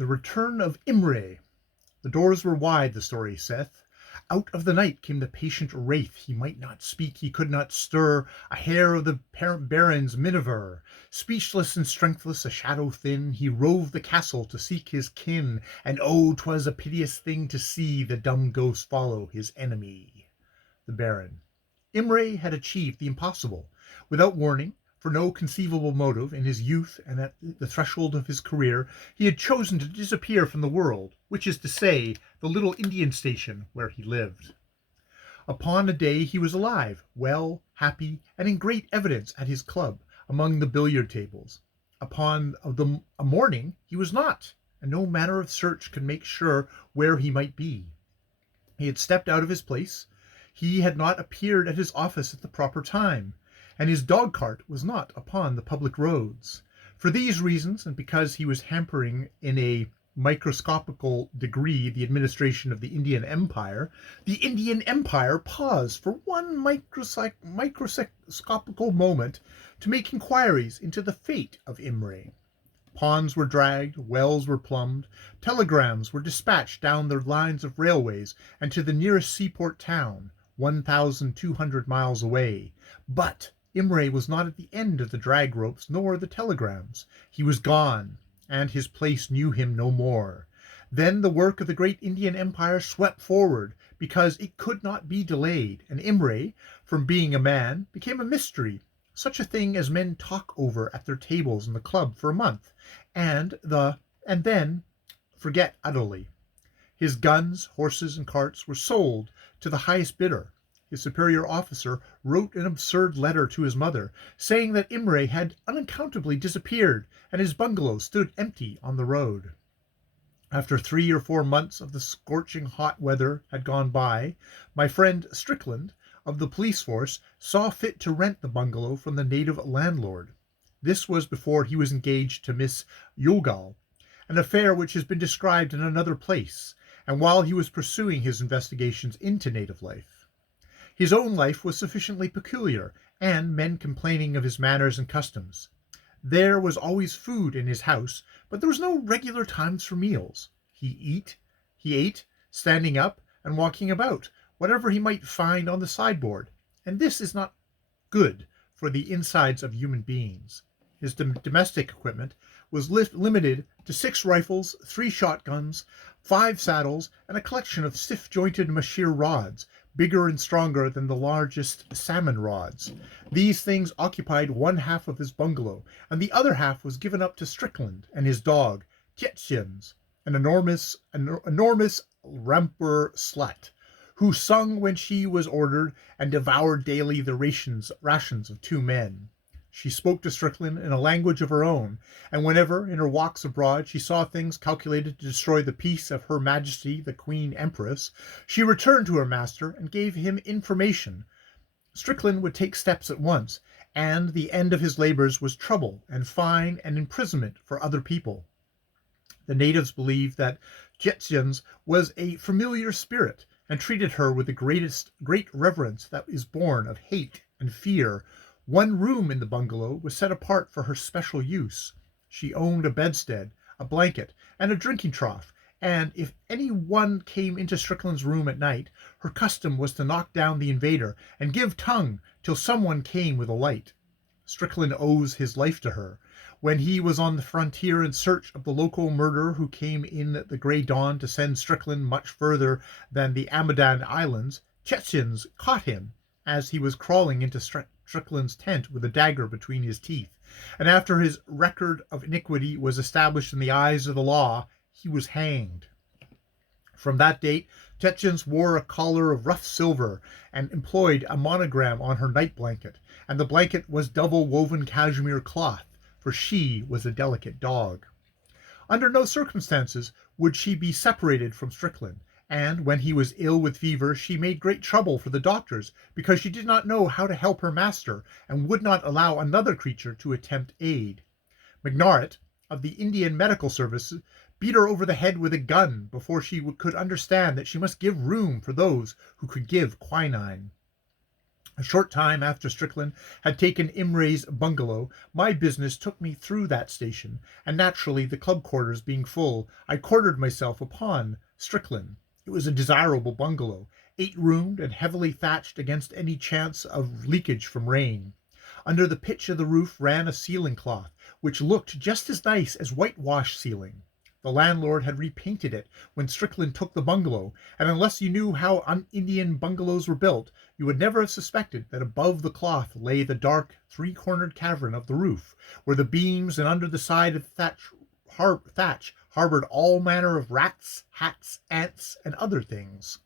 The return of Imre. The doors were wide, the story saith. Out of the night came the patient wraith. He might not speak, he could not stir a hair of the baron's miniver. Speechless and strengthless, a shadow thin, he roved the castle to seek his kin. And oh, 'twas a piteous thing to see the dumb ghost follow his enemy. The Baron. Imre had achieved the impossible. Without warning, for no conceivable motive, in his youth and at the threshold of his career, he had chosen to disappear from the world, which is to say, the little Indian station where he lived. Upon a day he was alive, well, happy, and in great evidence at his club, among the billiard tables. Upon a morning he was not, and no manner of search could make sure where he might be. He had stepped out of his place, he had not appeared at his office at the proper time, and his dog-cart was not upon the public roads. For these reasons, and because he was hampering in a microscopical degree the administration of the Indian Empire paused for one microscopical moment to make inquiries into the fate of Imre. Ponds were dragged, wells were plumbed, telegrams were dispatched down the lines of railways and to the nearest seaport town, 1,200 miles away. But Imre was not at the end of the drag ropes nor the telegrams. He was gone, and his place knew him no more. Then the work of the great Indian Empire swept forward, because it could not be delayed, and Imre, from being a man, became a mystery, such a thing as men talk over at their tables in the club for a month, and then forget utterly. His guns, horses, and carts were sold to the highest bidder. His superior officer wrote an absurd letter to his mother, saying that Imre had unaccountably disappeared, and his bungalow stood empty on the road. After 3 or 4 months of the scorching hot weather had gone by, my friend Strickland, of the police force, saw fit to rent the bungalow from the native landlord. This was before he was engaged to Miss Youghal, an affair which has been described in another place, and while he was pursuing his investigations into native life. His own life was sufficiently peculiar, and men complaining of his manners and customs. There was always food in his house, but there was no regular times for meals. He ate, standing up and walking about, whatever he might find on the sideboard, and this is not good for the insides of human beings. His domestic equipment was limited to 6 rifles, 3 shotguns, 5 saddles, and a collection of stiff-jointed Mashir rods, bigger and stronger than the largest salmon rods. These things occupied 1/2 of his bungalow, and the other half was given up to Strickland and his dog, Tietjens, an enormous ramper slut, who sung when she was ordered and devoured daily the rations of 2 men. She spoke to Strickland in a language of her own, and whenever, in her walks abroad, she saw things calculated to destroy the peace of Her Majesty the Queen Empress, she returned to her master and gave him information. Strickland would take steps at once, and the end of his labors was trouble and fine and imprisonment for other people. The natives believed that Tietjens was a familiar spirit, and treated her with the great reverence that is born of hate and fear. One room in the bungalow was set apart for her special use. She owned a bedstead, a blanket, and a drinking trough, and if any one came into Strickland's room at night, her custom was to knock down the invader and give tongue till someone came with a light. Strickland owes his life to her. When he was on the frontier in search of the local murderer who came in the grey dawn to send Strickland much further than the Amadan Islands, Tietjens caught him as he was crawling into Strickland's tent with a dagger between his teeth, and after his record of iniquity was established in the eyes of the law, he was hanged. From that date, Tietjens wore a collar of rough silver and employed a monogram on her night blanket, and the blanket was double-woven cashmere cloth, for she was a delicate dog. Under no circumstances would she be separated from Strickland, and when he was ill with fever she made great trouble for the doctors, because she did not know how to help her master, and would not allow another creature to attempt aid. McNaught, of the Indian Medical Service, beat her over the head with a gun before she could understand that she must give room for those who could give quinine. A short time after Strickland had taken Imre's bungalow, my business took me through that station, and naturally, the club quarters being full, I quartered myself upon Strickland. It was a desirable bungalow, 8-roomed and heavily thatched against any chance of leakage from rain. Under the pitch of the roof ran a ceiling cloth, which looked just as nice as whitewash ceiling. The landlord had repainted it when Strickland took the bungalow, and unless you knew how Indian bungalows were built, you would never have suspected that above the cloth lay the dark, three-cornered cavern of the roof, where the beams and under the side of the thatch harbored all manner of rats, hats, ants, and other things.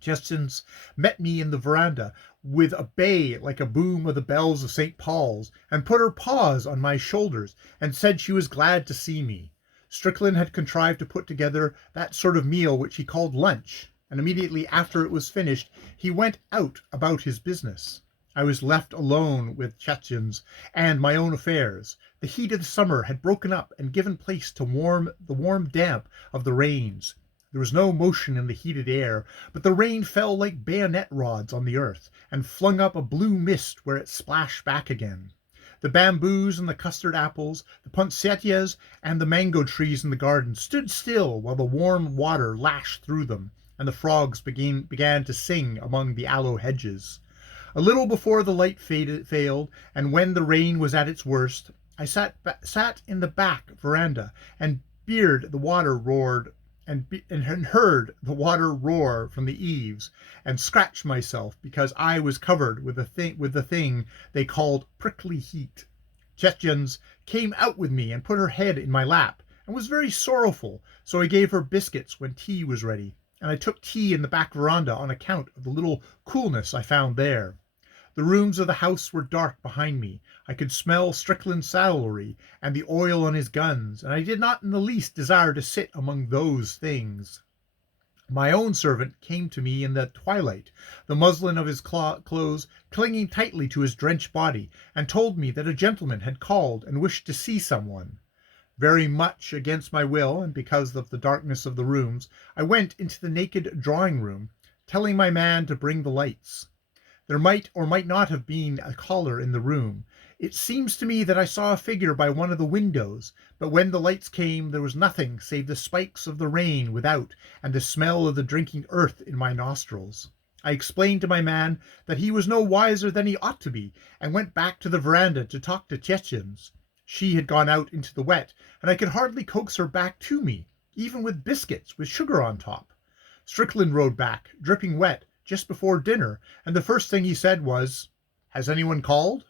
Justin's met me in the veranda with a bay like a boom of the bells of St. Paul's, and put her paws on my shoulders, and said she was glad to see me. Strickland had contrived to put together that sort of meal which he called lunch, and immediately after it was finished he went out about his business. I was left alone with Tietjens and my own affairs. The heat of the summer had broken up and given place to the warm damp of the rains. There was no motion in the heated air, but the rain fell like bayonet rods on the earth, and flung up a blue mist where it splashed back again. The bamboos and the custard apples, the poinsettias and the mango trees in the garden stood still while the warm water lashed through them, and the frogs began to sing among the aloe hedges. A little before the light failed, and when the rain was at its worst, I sat in the back veranda and heard the water roar from the eaves, and scratched myself because I was covered with the thing they called prickly heat. Tietjens came out with me and put her head in my lap, and was very sorrowful, so I gave her biscuits when tea was ready, and I took tea in the back veranda on account of the little coolness I found there. The rooms of the house were dark behind me. I could smell Strickland's saddlery and the oil on his guns, and I did not in the least desire to sit among those things. My own servant came to me in the twilight, the muslin of his clothes clinging tightly to his drenched body, and told me that a gentleman had called and wished to see someone. Very much against my will, and because of the darkness of the rooms, I went into the naked drawing-room, telling my man to bring the lights. There might or might not have been a caller in the room. It seems to me that I saw a figure by one of the windows, but when the lights came there was nothing save the spikes of the rain without and the smell of the drinking earth in my nostrils. I explained to my man that he was no wiser than he ought to be, and went back to the veranda to talk to Tietjens. She had gone out into the wet, and I could hardly coax her back to me, even with biscuits with sugar on top. Strickland rode back, dripping wet, just before dinner, and the first thing he said was, "Has anyone called?"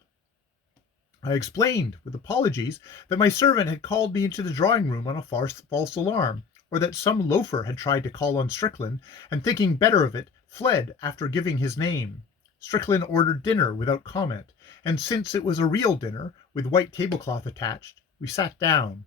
I explained, with apologies, that my servant had called me into the drawing-room on a false alarm, or that some loafer had tried to call on Strickland, and thinking better of it, fled after giving his name. Strickland ordered dinner without comment, and since it was a real dinner, with white tablecloth attached, we sat down.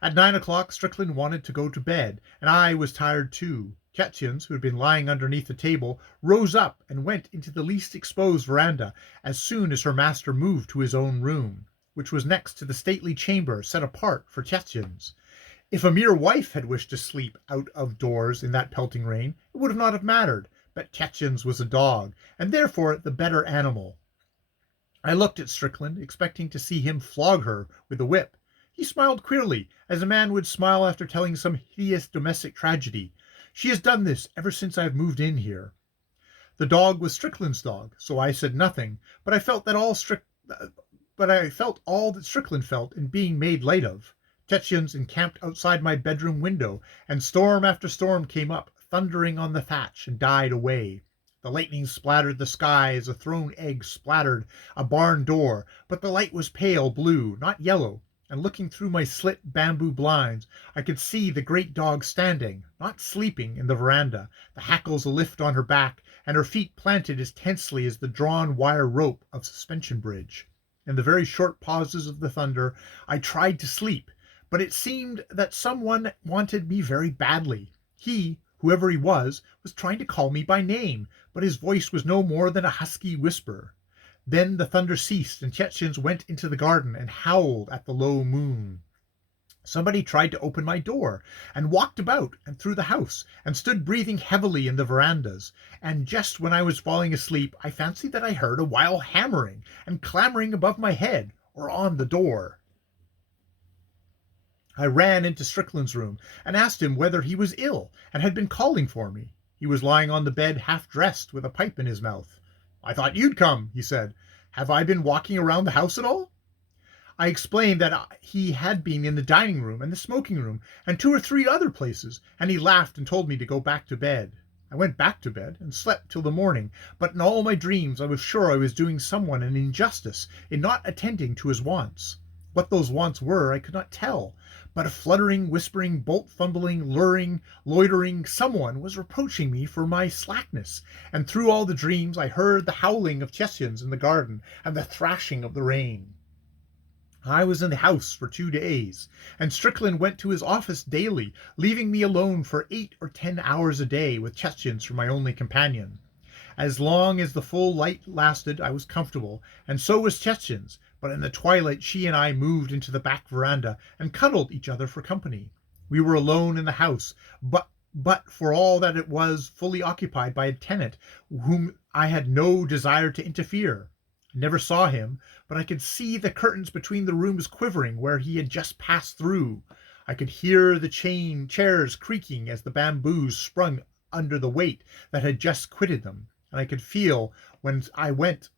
At 9 o'clock Strickland wanted to go to bed, and I was tired too. Tietjens, who had been lying underneath the table, rose up and went into the least exposed veranda as soon as her master moved to his own room, which was next to the stately chamber set apart for Tietjens. If a mere wife had wished to sleep out of doors in that pelting rain, it would not have mattered, but Tietjens was a dog, and therefore the better animal. I looked at Strickland, expecting to see him flog her with a whip. He smiled queerly, as a man would smile after telling some hideous domestic tragedy. "She has done this ever since I have moved in here." The dog was Strickland's dog, so I said nothing, but I felt all that Strickland felt in being made light of. Tietjens encamped outside my bedroom window, and storm after storm came up, thundering on the thatch, and died away. The lightning splattered the sky as a thrown egg splattered a barn door, but the light was pale blue, not yellow, and looking through my slit bamboo blinds, I could see the great dog standing, not sleeping, in the veranda, the hackles alift on her back, and her feet planted as tensely as the drawn wire rope of suspension bridge. In the very short pauses of the thunder, I tried to sleep, but it seemed that someone wanted me very badly. He, whoever he was trying to call me by name, but his voice was no more than a husky whisper. Then the thunder ceased, and Tietjens went into the garden and howled at the low moon. Somebody tried to open my door, and walked about and through the house, and stood breathing heavily in the verandas, and just when I was falling asleep I fancied that I heard a wild hammering and clamoring above my head or on the door. I ran into Strickland's room and asked him whether he was ill and had been calling for me. He was lying on the bed half dressed with a pipe in his mouth. "I thought you'd come," he said. "Have I been walking around the house at all?" I explained that he had been in the dining room and the smoking room and 2 or 3 other places, and he laughed and told me to go back to bed. I went back to bed and slept till the morning, but in all my dreams I was sure I was doing someone an injustice in not attending to his wants. What those wants were I could not tell, but a fluttering, whispering, bolt-fumbling, luring, loitering someone was reproaching me for my slackness, and through all the dreams I heard the howling of Chessians in the garden and the thrashing of the rain. I was in the house for 2 days, and Strickland went to his office daily, leaving me alone for 8 or 10 hours a day with Chessians for my only companion. As long as the full light lasted I was comfortable, and so was Chessians, but in the twilight she and I moved into the back veranda and cuddled each other for company. We were alone in the house, but for all that it was fully occupied by a tenant whom I had no desire to interfere. I never saw him, but I could see the curtains between the rooms quivering where he had just passed through. I could hear the chairs creaking as the bamboos sprung under the weight that had just quitted them, and I could feel, when I went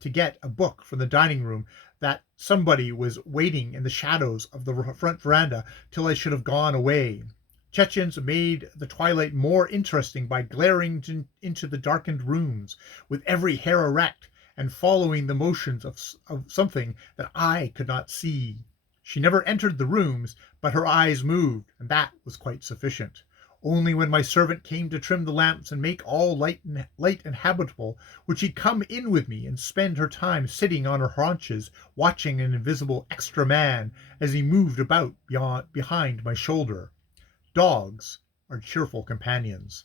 to get a book from the dining room, that somebody was waiting in the shadows of the front veranda till I should have gone away. Chechens made the twilight more interesting by glaring into the darkened rooms, with every hair erect, and following the motions of something that I could not see. She never entered the rooms, but her eyes moved, and that was quite sufficient. Only when my servant came to trim the lamps and make all light and habitable would she come in with me and spend her time sitting on her haunches, watching an invisible extra man as he moved about behind my shoulder. Dogs are cheerful companions.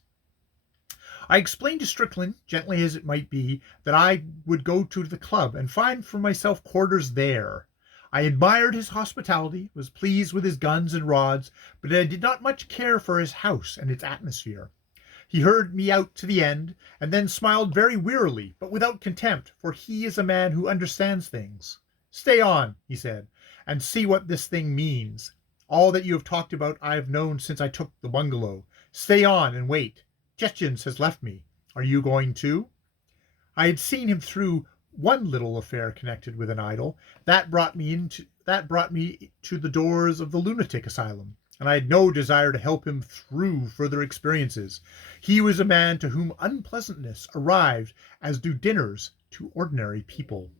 I explained to Strickland, gently as it might be, that I would go to the club and find for myself quarters there. I admired his hospitality, was pleased with his guns and rods, but I did not much care for his house and its atmosphere. He heard me out to the end, and then smiled very wearily, but without contempt, for he is a man who understands things. "Stay on," he said, "and see what this thing means. All that you have talked about I have known since I took the bungalow. Stay on and wait. Chechens has left me. Are you going too?" I had seen him through one little affair connected with an idol. That brought me to the doors of the lunatic asylum, and I had no desire to help him through further experiences. He was a man to whom unpleasantness arrived as do dinners to ordinary people.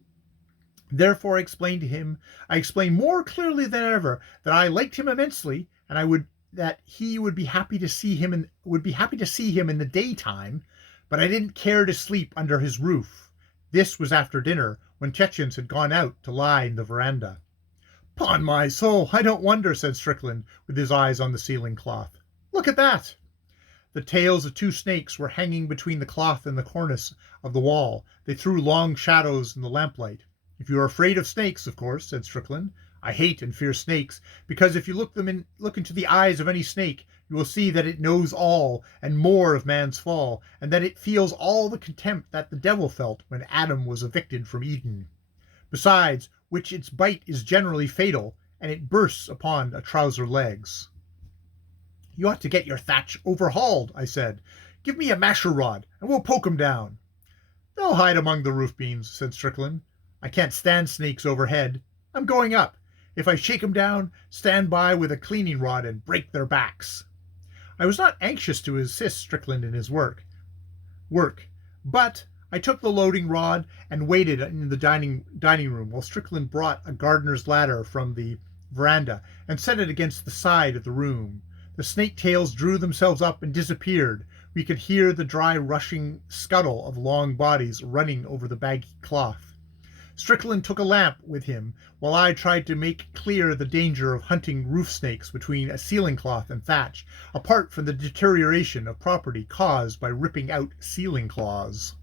Therefore I explained more clearly than ever that I liked him immensely, and that he would be happy to see him in the daytime, but I didn't care to sleep under his roof. This was after dinner, when Chechens had gone out to lie in the veranda. "'Pon my soul, I don't wonder," said Strickland, with his eyes on the ceiling cloth. "Look at that." The tails of 2 snakes were hanging between the cloth and the cornice of the wall. They threw long shadows in the lamplight. "If you are afraid of snakes, of course," said Strickland. "I hate and fear snakes, because if you look into the eyes of any snake, you will see that it knows all and more of man's fall, and that it feels all the contempt that the devil felt when Adam was evicted from Eden. Besides which its bite is generally fatal, and it bursts upon a trouser legs." "You ought to get your thatch overhauled," I said. "Give me a masher rod, and we'll poke 'em down." "They'll hide among the roof beams," said Strickland. "I can't stand snakes overhead. I'm going up. If I shake 'em down, stand by with a cleaning rod and break their backs." I was not anxious to assist Strickland in his work, but I took the loading rod and waited in the dining room while Strickland brought a gardener's ladder from the veranda and set it against the side of the room. The snake tails drew themselves up and disappeared. We could hear the dry rushing scuttle of long bodies running over the baggy cloth. Strickland took a lamp with him while I tried to make clear the danger of hunting roof snakes between a ceiling cloth and thatch, apart from the deterioration of property caused by ripping out ceiling cloths.